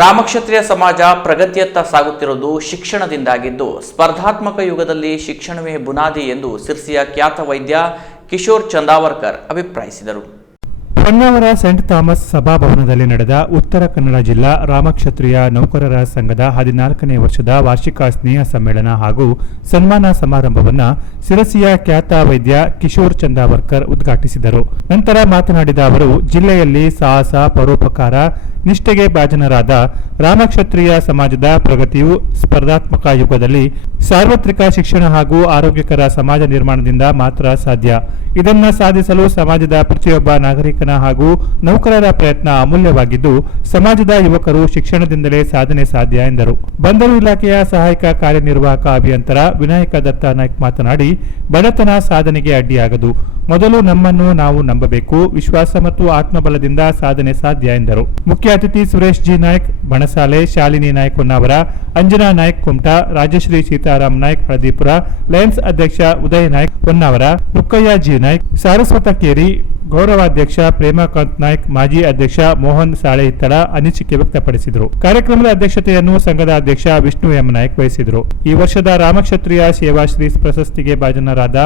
ರಾಮಕ್ಷತ್ರಿಯ ಸಮಾಜ ಪ್ರಗತಿಯತ್ತ ಸಾಗುತ್ತಿರುವುದು ಶಿಕ್ಷಣದಿಂದಾಗಿದ್ದು, ಸ್ಪರ್ಧಾತ್ಮಕ ಯುಗದಲ್ಲಿ ಶಿಕ್ಷಣವೇ ಬುನಾದಿ ಎಂದು ಸಿರ್ಸಿಯ ಖ್ಯಾತ ವೈದ್ಯ ಕಿಶೋರ್ ಚಂದಾವರ್ಕರ್ ಅಭಿಪ್ರಾಯಿಸಿದರು. ಹೊನ್ನಾವರ ಸೆಂಟ್ ಥಾಮಸ್ ಸಭಾಭವನದಲ್ಲಿ ನಡೆದ ಉತ್ತರ ಕನ್ನಡ ಜಿಲ್ಲಾ ರಾಮಕ್ಷತ್ರಿಯ ನೌಕರರ ಸಂಘದ ಹದಿನಾಲ್ಕನೇ ವರ್ಷದ ವಾರ್ಷಿಕ ಸ್ನೇಹ ಸಮ್ಮೇಳನ ಹಾಗೂ ಸನ್ಮಾನ ಸಮಾರಂಭವನ್ನು ಸಿರಸಿಯ ಖ್ಯಾತ ವೈದ್ಯ ಕಿಶೋರ್ ಚಂದಾವರ್ಕರ್ ಉದ್ಘಾಟಿಸಿದರು. ನಂತರ ಮಾತನಾಡಿದ ಅವರು, ಜಿಲ್ಲೆಯಲ್ಲಿ ಸಾಹಸ, ಪರೋಪಕಾರ ನಿಷ್ಠೆಗೆ ಭಾಜನರಾದ ರಾಮಕ್ಷತ್ರಿಯ ಸಮಾಜದ ಪ್ರಗತಿಯು ಸ್ಪರ್ಧಾತ್ಮಕ ಯುಗದಲ್ಲಿ ಸಾರ್ವತ್ರಿಕ ಶಿಕ್ಷಣ ಹಾಗೂ ಆರೋಗ್ಯಕರ ಸಮಾಜ ನಿರ್ಮಾಣದಿಂದ ಮಾತ್ರ ಸಾಧ್ಯ. ಇದನ್ನು ಸಾಧಿಸಲು ಸಮಾಜದ ಪ್ರತಿಯೊಬ್ಬ ನಾಗರಿಕನ ಹಾಗೂ ನೌಕರರ ಪ್ರಯತ್ನ ಅಮೂಲ್ಯವಾಗಿದ್ದು, ಸಮಾಜದ ಯುವಕರು ಶಿಕ್ಷಣದಿಂದಲೇ ಸಾಧನೆ ಸಾಧ್ಯ ಎಂದರು. ಬಂದರು ಇಲಾಖೆಯ ಸಹಾಯಕ ಕಾರ್ಯನಿರ್ವಾಹಕ ಅಭಿಯಂತರ ವಿನಾಯಕ ದತ್ತ ನಾಯ್ಕ್ ಮಾತನಾಡಿ, ಬಡತನ ಸಾಧನೆಗೆ ಅಡ್ಡಿಯಾಗದು. ಮೊದಲು ನಮ್ಮನ್ನು ನಾವು ನಂಬಬೇಕು, ವಿಶ್ವಾಸ ಮತ್ತು ಆತ್ಮಬಲದಿಂದ ಸಾಧನೆ ಸಾಧ್ಯ ಎಂದರು. ಮುಖ್ಯ ಅತಿಥಿ ಸುರೇಶ್ ಜಿ ನಾಯ್ಕ್ ಬಣಸಾಲೆ, ಶಾಲಿನಿ ನಾಯ್ಕ್ ಹೊನ್ನಾವರ, ಅಂಜನಾ ನಾಯ್ಕ್ ಕುಮಟಾ, ರಾಜಶ್ರೀ ಸೀತಾರಾಮ್ ನಾಯ್ಕ್ ಹಳದಿಪುರ, ಲಯನ್ಸ್ ಅಧ್ಯಕ್ಷ ಉದಯ ನಾಯ್ಕ್ ಹೊನ್ನಾವರ ರುಕ್ಕಯ್ಯ ಜಿ ನಾಯ್ಕ್, ಸಾರಸ್ವತ ಕೇರಿ, ಗೌರವಾಧ್ಯಕ್ಷ ಪ್ರೇಮಕಾಂತ್ ನಾಯ್ಕ್, ಮಾಜಿ ಅಧ್ಯಕ್ಷ ಮೋಹನ್ ಸಾಳೆ ಇತ್ತಳ ಅನಿಸಿಕೆ ವ್ಯಕ್ತಪಡಿಸಿದರು. ಕಾರ್ಯಕ್ರಮದ ಅಧ್ಯಕ್ಷತೆಯನ್ನು ಸಂಘದ ಅಧ್ಯಕ್ಷ ವಿಷ್ಣು ಎಂ ನಾಯ್ಕ್ ವಹಿಸಿದರು. ಈ ವರ್ಷದ ರಾಮಕ್ಷತ್ರಿಯ ಸೇವಾಶ್ರೀ ಪ್ರಶಸ್ತಿಗೆ ಭಾಜನರಾದ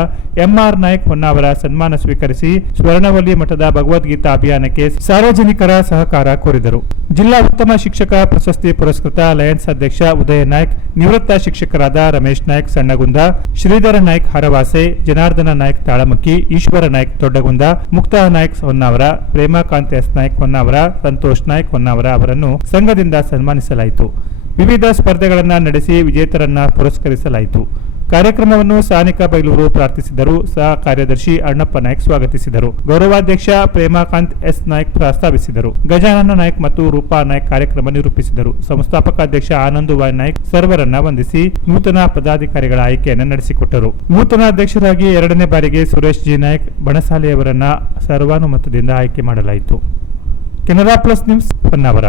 ಎಂಆರ್ ನಾಯ್ಕ್ ಹೊನ್ನಾವರ ಸನ್ಮಾನ ಸ್ವೀಕರಿಸಿ ಸ್ವರ್ಣವಲ್ಲಿ ಮಠದ ಭಗವದ್ಗೀತಾ ಅಭಿಯಾನಕ್ಕೆ ಸಾರ್ವಜನಿಕರ ಸಹಕಾರ ಕೋರಿದರು. ಜಿಲ್ಲಾ ಉತ್ತಮ ಶಿಕ್ಷಕ ಪ್ರಶಸ್ತಿ ಪುರಸ್ಕೃತ ಲಯನ್ಸ್ ಅಧ್ಯಕ್ಷ ಉದಯ ನಾಯ್ಕ್, ನಿವೃತ್ತ ಶಿಕ್ಷಕರಾದ ರಮೇಶ್ ನಾಯ್ಕ್ ಸಣ್ಣಗುಂದ, ಶ್ರೀಧರ ನಾಯ್ಕ್ ಹರವಾಸೆ, ಜನಾರ್ದನ ನಾಯ್ಕ್ ತಾಳಮಕ್ಕಿ, ಈಶ್ವರ ನಾಯ್ಕ್ ದೊಡ್ಡಗುಂದ, ಮುಕ್ತಾ ನಾಯ್ಕ್ ಹೊನ್ನಾವರ ಪ್ರೇಮಾಕಾಂತ್ ಎಸ್ ನಾಯ್ಕ್ ಹೊನ್ನಾವರ, ಸಂತೋಷ್ ನಾಯ್ಕ್ ಹೊನ್ನಾವರ ಅವರನ್ನು ಸಂಘದಿಂದ ಸನ್ಮಾನಿಸಲಾಯಿತು. ವಿವಿಧ ಸ್ಪರ್ಧೆಗಳನ್ನು ನಡೆಸಿ ವಿಜೇತರನ್ನ ಪುರಸ್ಕರಿಸಲಾಯಿತು. ಕಾರ್ಯಕ್ರಮವನ್ನು ಸಾನಿಕ ಬೈಲೂರು ಪ್ರಾರ್ಥಿಸಿದರು. ಸಹ ಕಾರ್ಯದರ್ಶಿ ಅಣ್ಣಪ್ಪ ನಾಯ್ಕ್ ಸ್ವಾಗತಿಸಿದರು. ಗೌರವಾಧ್ಯಕ್ಷ ಪ್ರೇಮಾಕಾಂತ್ ಎಸ್ ನಾಯ್ಕ್ ಪ್ರಸ್ತಾವಿಸಿದರು. ಗಜಾನನ ನಾಯ್ಕ್ ಮತ್ತು ರೂಪಾ ನಾಯ್ಕ್ ಕಾರ್ಯಕ್ರಮ ನಿರೂಪಿಸಿದರು. ಸಂಸ್ಥಾಪಕ ಅಧ್ಯಕ್ಷ ಆನಂದ್ ವಾಯ್ ನಾಯ್ಕ್ ಸರ್ವರನ್ನ ವಂದಿಸಿ ನೂತನ ಪದಾಧಿಕಾರಿಗಳ ಆಯ್ಕೆಯನ್ನು ನಡೆಸಿಕೊಟ್ಟರು. ನೂತನ ಅಧ್ಯಕ್ಷರಾಗಿ ಎರಡನೇ ಬಾರಿಗೆ ಸುರೇಶ್ ಜಿ ನಾಯ್ಕ್ ಬಣಸಾಲೆಯವರನ್ನ ಸರ್ವಾನುಮತದಿಂದ ಆಯ್ಕೆ ಮಾಡಲಾಯಿತು. Canara plus news Honnavar